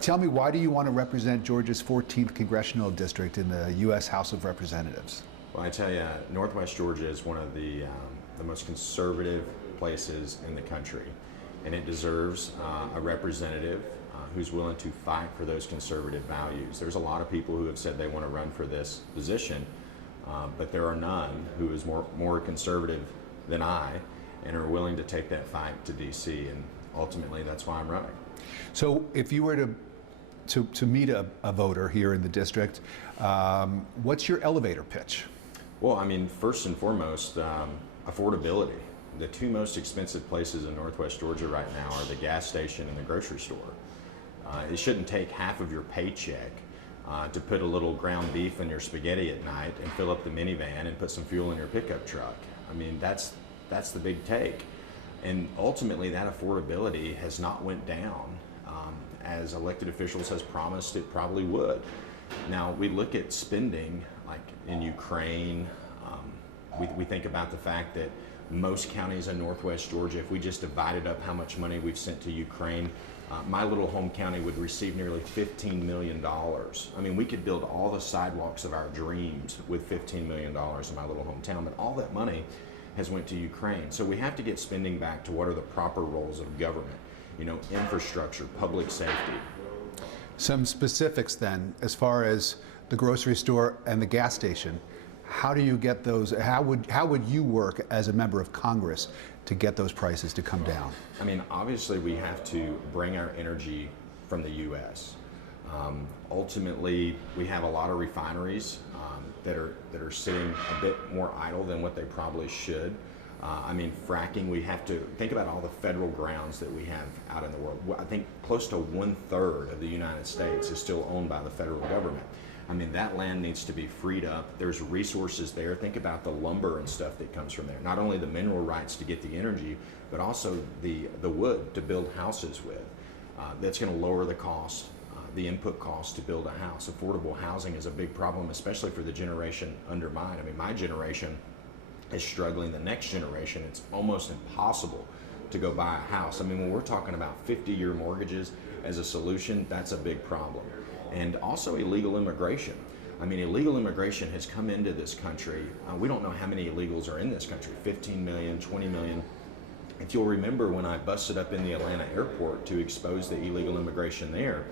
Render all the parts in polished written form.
Tell me, why do you want to represent Georgia's 14th congressional district in the U.S. House of Representatives? Well, I tell you, Northwest Georgia is one of the most conservative places in the country, and it deserves a representative who's willing to fight for those conservative values. There's a lot of people who have said they want to run for this position, but there are none who is more conservative than I and are willing to take that fight to D.C., and ultimately that's why I'm running. So if you were to meet a voter here in the district, what's your elevator pitch? Well, I mean, first and foremost, affordability. The two most expensive places in Northwest Georgia right now are the gas station and the grocery store. It shouldn't take half of your paycheck to put a little ground beef in your spaghetti at night and fill up the minivan and put some fuel in your pickup truck. I mean, that's the big take. And ultimately, that affordability has not went down as elected officials has promised it probably would. Now, we look at spending, like in Ukraine, we think about the fact that most counties in Northwest Georgia, if we just divided up how much money we've sent to Ukraine, my little home county would receive nearly $15 million. I mean, we could build all the sidewalks of our dreams with $15 million in my little hometown, but all that money has went to Ukraine. So we have to get spending back to what are the proper roles of government, you know, infrastructure, public safety. Some specifics then, as far as the grocery store and the gas station. How do you get those? How would you work as a member of Congress to get those prices to come down? I mean, obviously we have to bring our energy from the U.S. Ultimately, we have a lot of refineries that are sitting a bit more idle than what they probably should. I mean, fracking, we have to think about all the federal grounds that we have out in the world. I think close to 1/3 of the United States is still owned by the federal government. I mean, that land needs to be freed up. There's resources there. Think about the lumber and stuff that comes from there. Not only the mineral rights to get the energy, but also the wood to build houses with. That's going to lower the cost, the input cost to build a house. Affordable housing is a big problem, especially for the generation under mine. I mean, my generation is struggling. The next generation, it's almost impossible to go buy a house. I mean, when we're talking about 50-year mortgages as a solution, that's a big problem. And also illegal immigration. I mean, illegal immigration has come into this country. We don't know how many illegals are in this country, 15 million, 20 million. If you'll remember when I busted up in the Atlanta airport to expose the illegal immigration there,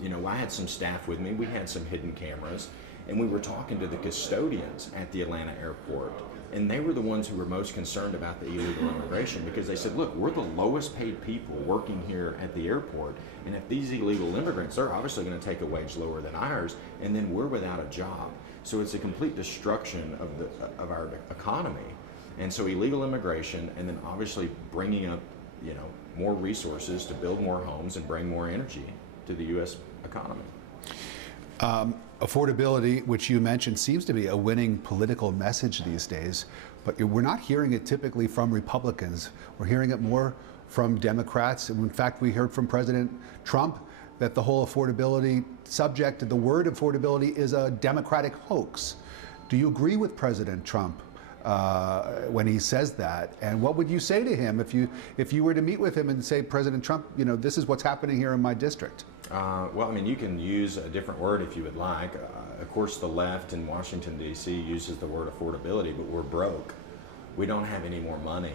you know, I had some staff with me, we had some hidden cameras, and we were talking to the custodians at the Atlanta airport. And they were the ones who were most concerned about the illegal immigration, because they said, look, we're the lowest paid people working here at the airport. And if these illegal immigrants, they're obviously going to take a wage lower than ours, and then we're without a job. So it's a complete destruction of our economy. And so illegal immigration, and then obviously bringing up, you know, more resources to build more homes and bring more energy to the U.S. economy. Affordability, which you mentioned, seems to be a winning political message these days, but we're not hearing it typically from Republicans. We're hearing it more from Democrats. In fact, we heard from President Trump that the whole affordability subject, the word affordability, is a Democratic hoax. Do you agree with President Trump when he says that? And what would you say to him if you were to meet with him and say, President Trump, you know, this is what's happening here in my district? Well, I mean, you can use a different word if you would like. Of course, the left in Washington, D.C. uses the word affordability, but we're broke. We don't have any more money.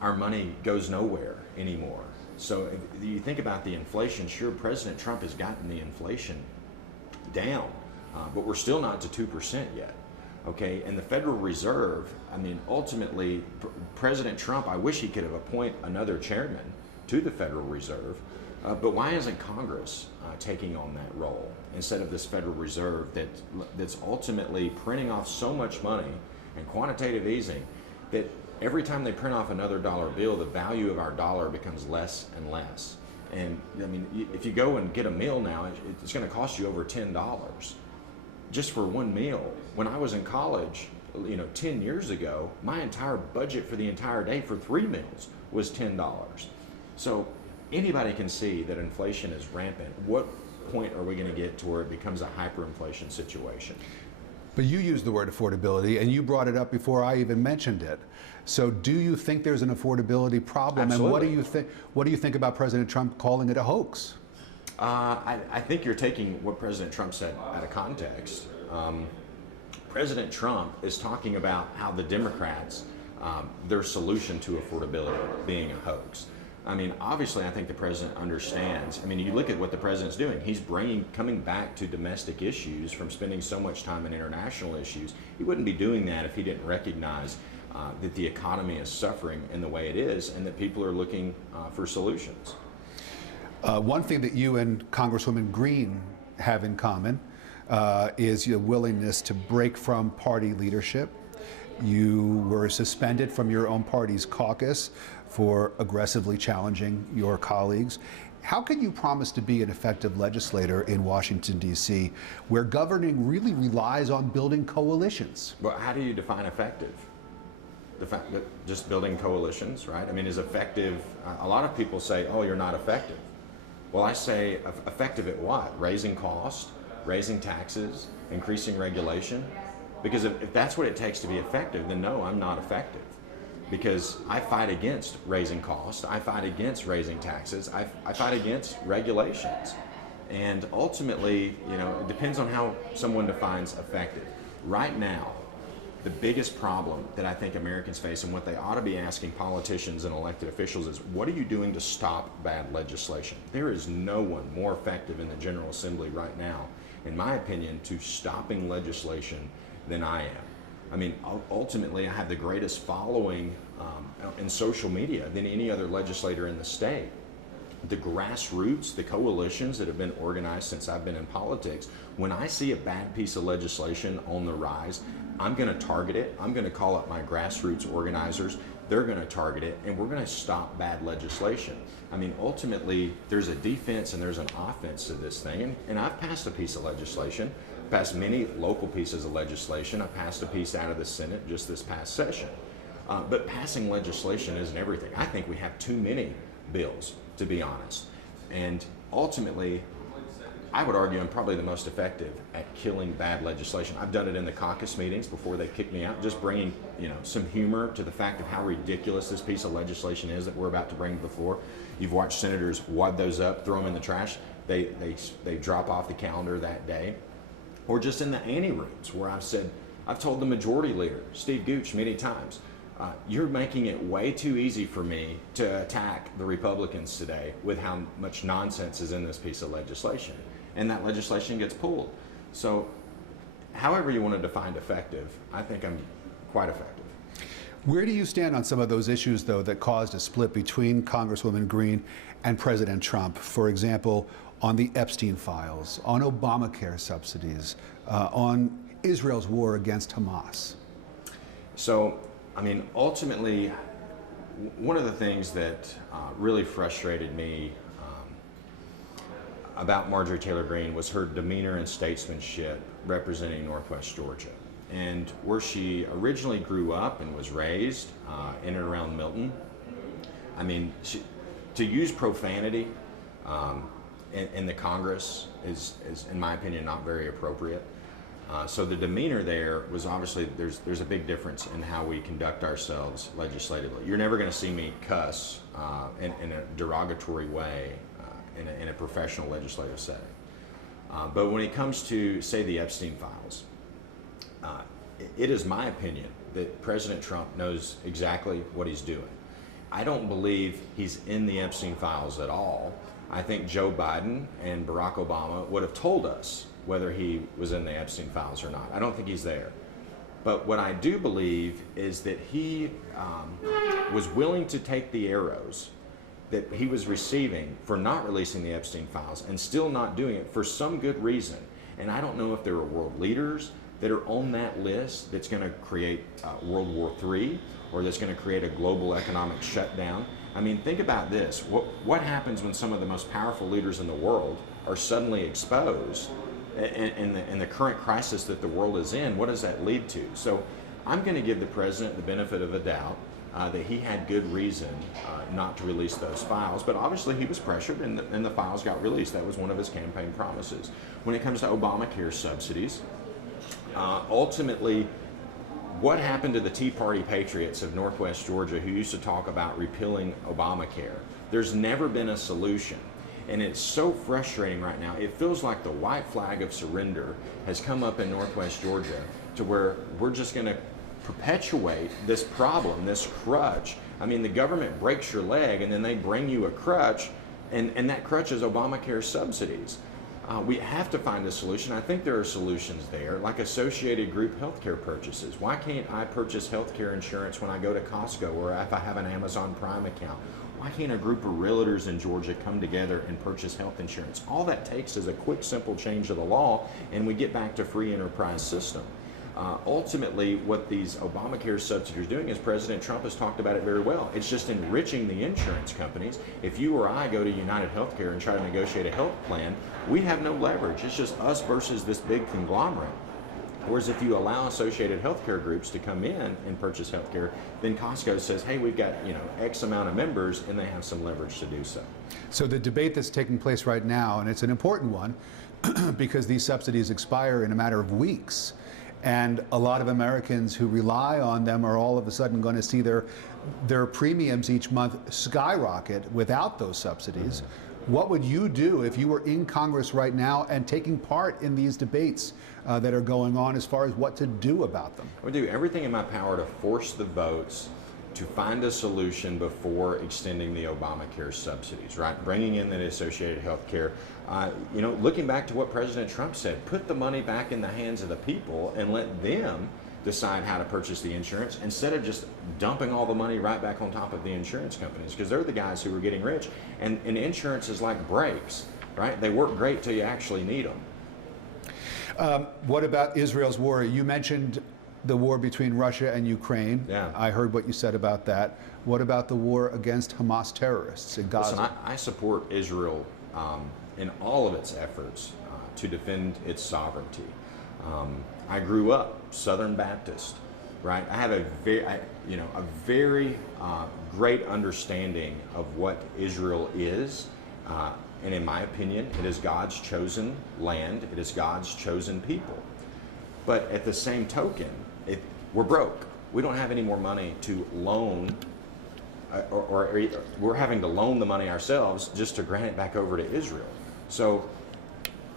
Our money goes nowhere anymore. So if you think about the inflation, sure, President Trump has gotten the inflation down, but we're still not to 2% yet. Okay, and the Federal Reserve, I mean, ultimately, President Trump, I wish he could have appointed another chairman to the Federal Reserve. But why isn't Congress taking on that role instead of this Federal Reserve that's ultimately printing off so much money and quantitative easing that every time they print off another dollar bill, the value of our dollar becomes less and less. And I mean, if you go and get a meal now, it's going to cost you over $10 just for one meal. When I was in college, you know, 10 years ago, my entire budget for the entire day for 3 meals was $10. So anybody can see that inflation is rampant. What point are we going to get to where it becomes a hyperinflation situation? But you used the word affordability, and you brought it up before I even mentioned it. So do you think there's an affordability problem? Absolutely. And what do you think about President Trump calling it a hoax? I think you're taking what President Trump said out of context. President Trump is talking about how the Democrats, their solution to affordability being a hoax. I mean, obviously, I think the president understands. I mean, you look at what the president's doing. He's coming back to domestic issues from spending so much time in international issues. He wouldn't be doing that if he didn't recognize that the economy is suffering in the way it is and that people are looking for solutions. One thing that you and Congresswoman Green have in common is your willingness to break from party leadership. You were suspended from your own party's caucus for aggressively challenging your colleagues. How can you promise to be an effective legislator in Washington, D.C., where governing really relies on building coalitions? Well, how do you define effective? The fact that just building coalitions, right? I mean, is effective, a lot of people say, oh, you're not effective. Well, I say effective at what? Raising cost, raising taxes, increasing regulation? Because if that's what it takes to be effective, then no, I'm not effective. Because I fight against raising cost, I fight against raising taxes, I fight against regulations. And ultimately, you know, it depends on how someone defines effective. Right now, the biggest problem that I think Americans face and what they ought to be asking politicians and elected officials is, what are you doing to stop bad legislation? There is no one more effective in the General Assembly right now, in my opinion, to stopping legislation than I am. I mean, ultimately, I have the greatest following in social media than any other legislator in the state. The grassroots, the coalitions that have been organized since I've been in politics, when I see a bad piece of legislation on the rise, I'm going to target it. I'm going to call up my grassroots organizers. They're going to target it, and we're going to stop bad legislation. I mean, ultimately, there's a defense and there's an offense to this thing. And I've passed a piece of legislation, passed many local pieces of legislation. I passed a piece out of the Senate just this past session. But passing legislation isn't everything. I think we have too many bills, to be honest. And ultimately, I would argue I'm probably the most effective at killing bad legislation. I've done it in the caucus meetings before they kicked me out, just bringing, you know, some humor to the fact of how ridiculous this piece of legislation is that we're about to bring to the floor. You've watched senators wad those up, throw them in the trash. They drop off the calendar that day. Or just in the ante rooms where I've told the majority leader, Steve Gooch, many times, you're making it way too easy for me to attack the Republicans today with how much nonsense is in this piece of legislation. And that legislation gets pulled. So however you want to define effective, I think I'm quite effective. Where do you stand on some of those issues, though, that caused a split between Congresswoman Green and President Trump? For example, on the Epstein files, on Obamacare subsidies, on Israel's war against Hamas? So, I mean, ultimately, one of the things that really frustrated me about Marjorie Taylor Greene was her demeanor and statesmanship representing Northwest Georgia. And where she originally grew up and was raised in and around Milton, I mean, to use profanity in the Congress is, in my opinion, not very appropriate. So the demeanor there was obviously, there's a big difference in how we conduct ourselves legislatively. You're never going to see me cuss in a derogatory way in a professional legislative setting. But when it comes to, say, the Epstein files, it is my opinion that President Trump knows exactly what he's doing. I don't believe he's in the Epstein files at all. I think Joe Biden and Barack Obama would have told us whether he was in the Epstein files or not. I don't think he's there. But what I do believe is that he was willing to take the arrows that he was receiving for not releasing the Epstein files and still not doing it for some good reason. And I don't know if there are world leaders that are on that list that's going to create World War III or that's going to create a global economic shutdown. I mean, think about this. What happens when some of the most powerful leaders in the world are suddenly exposed in the current crisis that the world is in? What does that lead to? So I'm going to give the president the benefit of the doubt that he had good reason not to release those files. But obviously he was pressured and the files got released. That was one of his campaign promises. When it comes to Obamacare subsidies, ultimately, what happened to the Tea Party patriots of Northwest Georgia who used to talk about repealing Obamacare? There's never been a solution. And it's so frustrating right now. It feels like the white flag of surrender has come up in Northwest Georgia to where we're just going to perpetuate this problem, this crutch. I mean, the government breaks your leg and then they bring you a crutch, and that crutch is Obamacare subsidies. We have to find a solution. I think there are solutions there, like associated group healthcare purchases. Why can't I purchase healthcare insurance when I go to Costco or if I have an Amazon Prime account? Why can't a group of realtors in Georgia come together and purchase health insurance? All that takes is a quick, simple change of the law, and we get back to free enterprise system. Ultimately, what these Obamacare subsidies are doing is President Trump has talked about it very well. It's just enriching the insurance companies. If you or I go to United Healthcare and try to negotiate a health plan, we have no leverage. It's just us versus this big conglomerate. Whereas if you allow associated healthcare groups to come in and purchase healthcare, then Costco says, hey, we've got X amount of members, and they have some leverage to do so. So the debate that's taking place right now, and it's an important one, because these subsidies expire in a matter of weeks, and a lot of Americans who rely on them are all of a sudden going to see their premiums each month skyrocket without those subsidies. What would you do if you were in Congress right now and taking part in these debates that are going on as far as what to do about them? I would do everything in my power to force the votes to find a solution before extending the Obamacare subsidies, right? Bringing in the associated health care. Looking back to what President Trump said, put the money back in the hands of the people and let them decide how to purchase the insurance instead of just dumping all the money right back on top of the insurance companies, because they're the guys who are getting rich. And insurance is like brakes, right? They work great till you actually need them. What about Israel's war? You mentioned the war between Russia and Ukraine. Yeah. I heard what you said about that. What about the war against Hamas terrorists in Gaza? Listen, I support Israel in all of its efforts to defend its sovereignty. I grew up Southern Baptist, right? I have a very great understanding of what Israel is, and in my opinion, it is God's chosen land. It is God's chosen people. But at the same token, we're broke. We don't have any more money to loan, or we're having to loan the money ourselves just to grant it back over to Israel. So,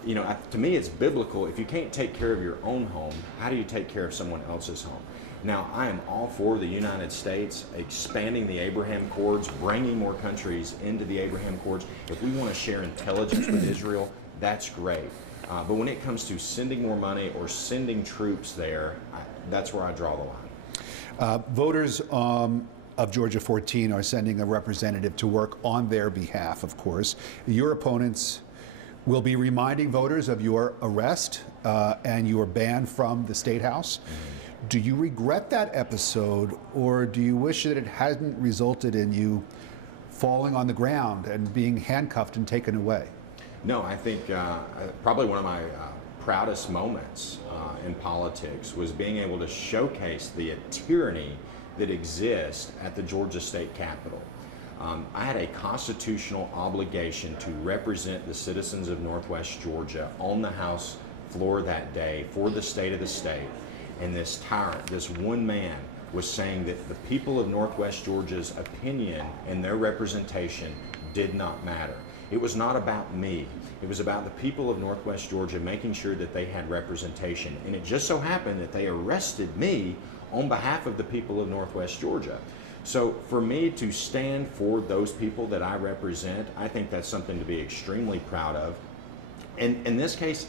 to me, it's biblical. If you can't take care of your own home, how do you take care of someone else's home? Now, I am all for the United States expanding the Abraham Accords, bringing more countries into the Abraham Accords. If we want to share intelligence with Israel, that's great. But when it comes to sending more money or sending troops there, that's where I draw the line. Voters of Georgia 14 are sending a representative to work on their behalf, of course. Your opponents will be reminding voters of your arrest and your ban from the State House. Do you regret that episode, or do you wish that it hadn't resulted in you falling on the ground and being handcuffed and taken away? No, I think probably one of my proudest moments in politics was being able to showcase the tyranny that exists at the Georgia State Capitol. I had a constitutional obligation to represent the citizens of Northwest Georgia on the House floor that day for the state of the state. And this tyrant, this one man, was saying that the people of Northwest Georgia's opinion and their representation did not matter. It was not about me. It was about the people of Northwest Georgia making sure that they had representation. And it just so happened that they arrested me on behalf of the people of Northwest Georgia. So for me to stand for those people that I represent, I think that's something to be extremely proud of. And in this case,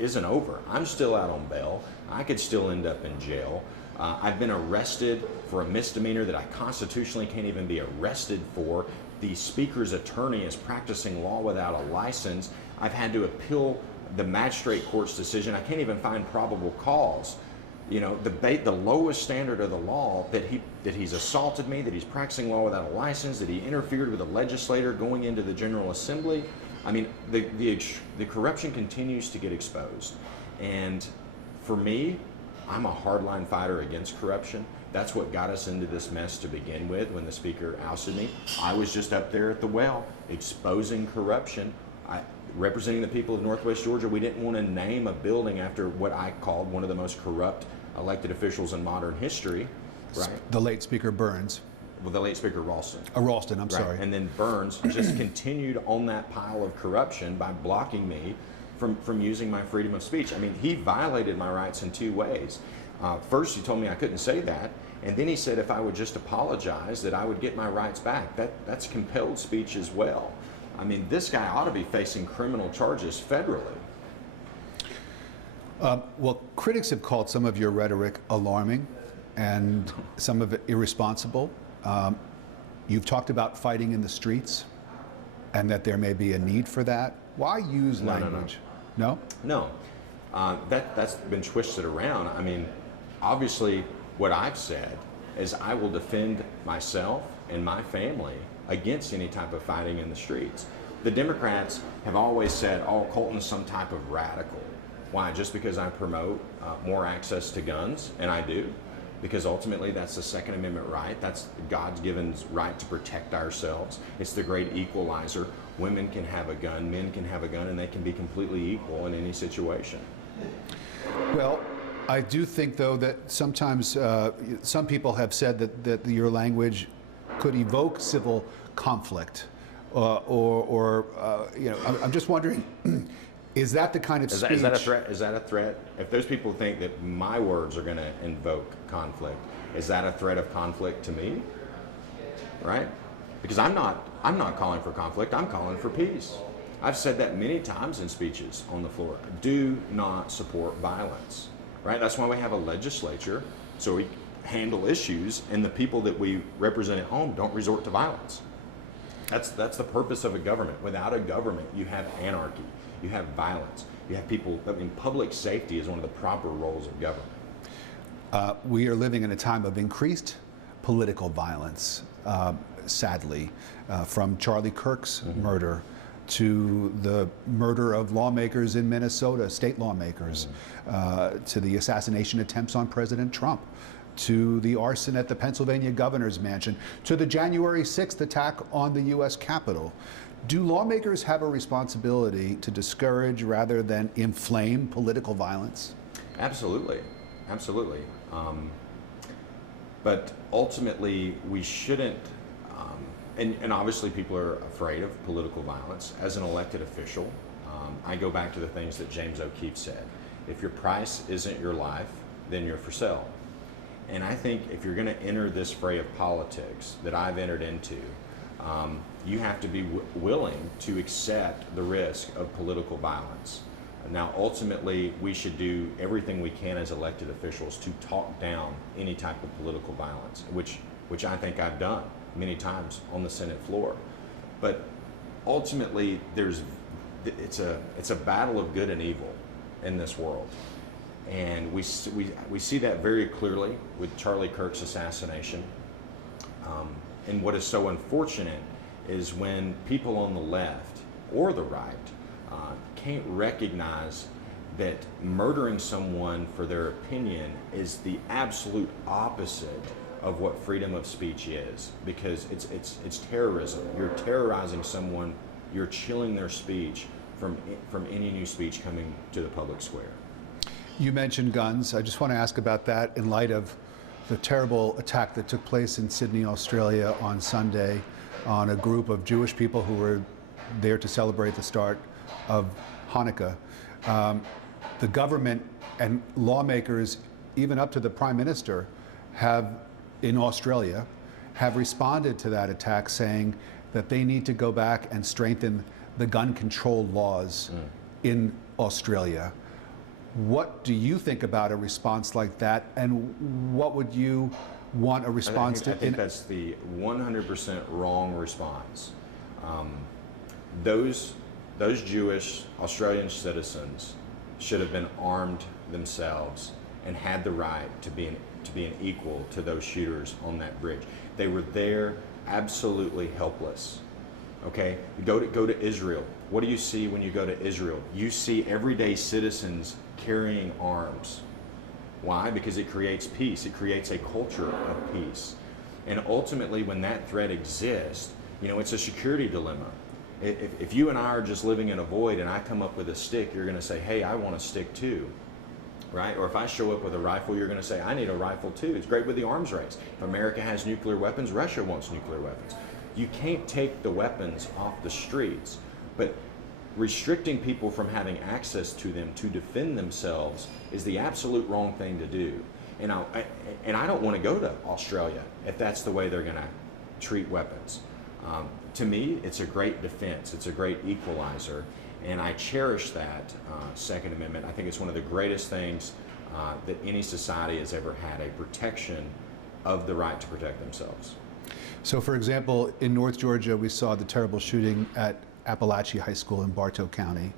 isn't over. I'm still out on bail. I could still end up in jail. I've been arrested for a misdemeanor that I constitutionally can't even be arrested for. The speaker's attorney is practicing law without a license. I've had to appeal the magistrate court's decision. I can't even find probable cause. The lowest standard of the law, that he's assaulted me, that he's practicing law without a license, that he interfered with a legislator going into the General Assembly. I mean, the corruption continues to get exposed. And for me, I'm a hardline fighter against corruption. That's what got us into this mess to begin with when the speaker ousted me. I was just up there at the well exposing corruption. Representing the people of Northwest Georgia, we didn't want to name a building after what I called one of the most corrupt elected officials in modern history. Right? The late Speaker Burns. Well, the late Speaker Ralston. Ralston, I'm sorry. And then Burns just continued on that pile of corruption by blocking me from using my freedom of speech. I mean, he violated my rights in two ways. First, he told me I couldn't say that, and then he said if I would just apologize that I would get my rights back. That's compelled speech as well. I mean, this guy ought to be facing criminal charges federally. Well, critics have called some of your rhetoric alarming and some of it irresponsible. You've talked about fighting in the streets and that there may be a need for that. Why use language? No? No. That's been twisted around. I mean, obviously, what I've said is I will defend myself and my family against any type of fighting in the streets. The Democrats have always said, oh, Colton's some type of radical. Why? Just because I promote more access to guns, and I do, because ultimately that's the Second Amendment right. That's God's given right to protect ourselves. It's the great equalizer. Women can have a gun, men can have a gun, and they can be completely equal in any situation. Well, I do think, though, that sometimes some people have said that your language could evoke civil conflict, or you know, I'm just wondering, is that the kind of speech? Is that a threat? Is that a threat? If those people think that my words are going to invoke conflict, is that a threat of conflict to me? Right? Because I'm not calling for conflict. I'm calling for peace. I've said that many times in speeches on the floor. Do not support violence. Right? That's why we have a legislature, so we handle issues, and the people that we represent at home don't resort to violence. That's the purpose of a government. Without a government, you have anarchy. You have violence. You have people. I mean, public safety is one of the proper roles of government. We are living in a time of increased political violence, sadly, from Charlie Kirk's murder to the murder of lawmakers in Minnesota, state lawmakers, to the assassination attempts on President Trump, to the arson at the Pennsylvania governor's mansion, to the January 6th attack on the U.S. Capitol. Do lawmakers have a responsibility to discourage rather than inflame political violence? Absolutely, absolutely. But ultimately, we shouldn't, and obviously people are afraid of political violence. As an elected official, I go back to the things that James O'Keefe said. If your price isn't your life, then you're for sale. And I think if you're going to enter this fray of politics that I've entered into, you have to be willing to accept the risk of political violence. Now, ultimately, we should do everything we can as elected officials to talk down any type of political violence, which I think I've done many times on the Senate floor. But ultimately, it's a battle of good and evil in this world. And we see that very clearly with Charlie Kirk's assassination. And what is so unfortunate is when people on the left or the right can't recognize that murdering someone for their opinion is the absolute opposite of what freedom of speech is, because it's terrorism. You're terrorizing someone. You're chilling their speech from any new speech coming to the public square. You mentioned guns. I just want to ask about that in light of the terrible attack that took place in Sydney, Australia on Sunday on a group of Jewish people who were there to celebrate the start of Hanukkah. The government and lawmakers, even up to the Prime Minister, in Australia, have responded to that attack saying that they need to go back and strengthen the gun control laws in Australia. What do you think about a response like that, and what would you want a response to? I think that's the 100% wrong response. Those Jewish Australian citizens should have been armed themselves and had the right to be an equal to those shooters on that bridge. They were there absolutely helpless. Okay, go to Israel. What do you see when you go to Israel? You see everyday citizens carrying arms. Why? Because it creates peace. It creates a culture of peace. And ultimately, when that threat exists, it's a security dilemma. If you and I are just living in a void and I come up with a stick, you're going to say, hey, I want a stick too. right? Or if I show up with a rifle, you're going to say, I need a rifle too. It's great with the arms race. If America has nuclear weapons, Russia wants nuclear weapons. You can't take the weapons off the streets, but restricting people from having access to them to defend themselves is the absolute wrong thing to do. And I don't want to go to Australia if that's the way they're going to treat weapons. To me, it's a great defense. It's a great equalizer. And I cherish that Second Amendment. I think it's one of the greatest things that any society has ever had, a protection of the right to protect themselves. So, for example, in North Georgia, we saw the terrible shooting at Appalachia High School in Bartow County.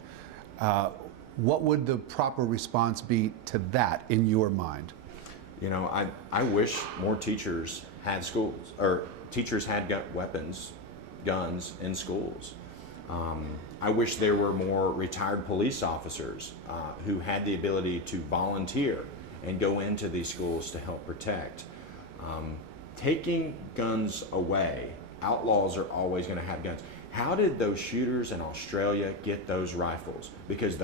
What would the proper response be to that in your mind? You know, I wish more teachers had schools, or teachers had guns in schools. I wish there were more retired police officers who had the ability to volunteer and go into these schools to help protect. Taking guns away, outlaws are always going to have guns. How did those shooters in Australia get those rifles? Because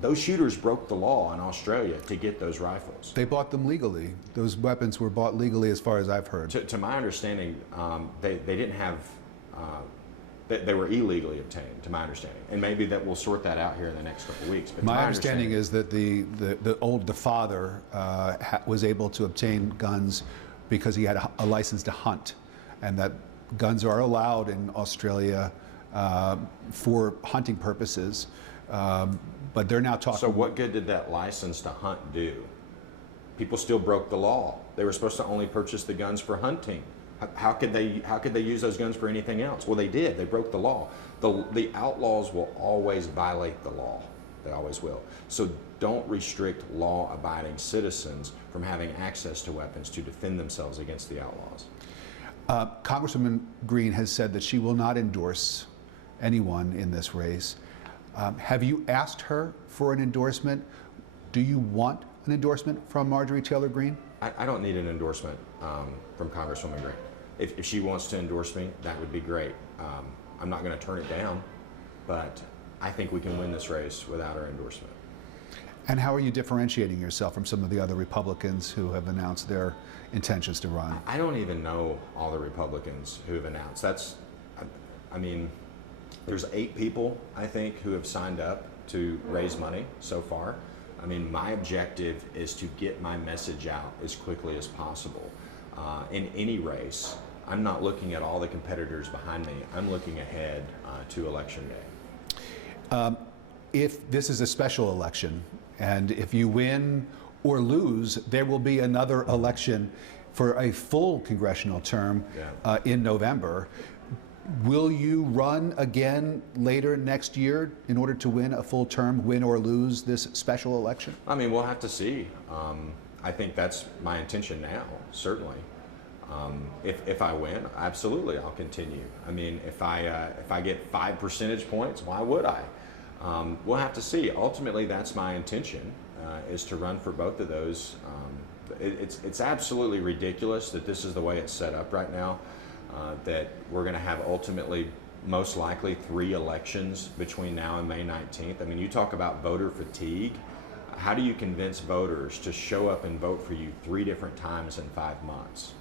those shooters broke the law in Australia to get those rifles. They bought them legally. Those weapons were bought legally, as far as I've heard. To my understanding, they didn't have. They were illegally obtained, to my understanding, and maybe that we'll sort that out here in the next couple of weeks. But my understanding is that the father was able to obtain guns because he had a license to hunt, and that guns are allowed in Australia for hunting purposes. But they're now talking. So what good did that license to hunt do? People still broke the law. They were supposed to only purchase the guns for hunting. How could they use those guns for anything else? Well, they did. They broke the law. The outlaws will always violate the law. They always will. So don't restrict law-abiding citizens from having access to weapons to defend themselves against the outlaws. Congresswoman Green has said that she will not endorse anyone in this race. Have you asked her for an endorsement? Do you want an endorsement from Marjorie Taylor Greene? I don't need an endorsement from Congresswoman Green. If she wants to endorse me, that would be great. I'm not going to turn it down, but I think we can win this race without her endorsement. And how are you differentiating yourself from some of the other Republicans who have announced their intentions to run? I don't even know all the Republicans who have announced. I mean, there's 8 people, I think, who have signed up to raise money so far. I mean, my objective is to get my message out as quickly as possible. In any race, I'm not looking at all the competitors behind me. I'm looking ahead to Election Day. If this is a special election, and if you win or lose, there will be another election for a full congressional term in November. Will you run again later next year in order to win a full term, win or lose this special election? I mean, we'll have to see. I think that's my intention now, certainly. If I win, absolutely, I'll continue. I mean, if I get 5 percentage points, why would I? We'll have to see. Ultimately, that's my intention, is to run for both of those. It's absolutely ridiculous that this is the way it's set up right now, that we're going to have ultimately, most likely, 3 elections between now and May 19th. I mean, you talk about voter fatigue. How do you convince voters to show up and vote for you 3 different times in 5 months?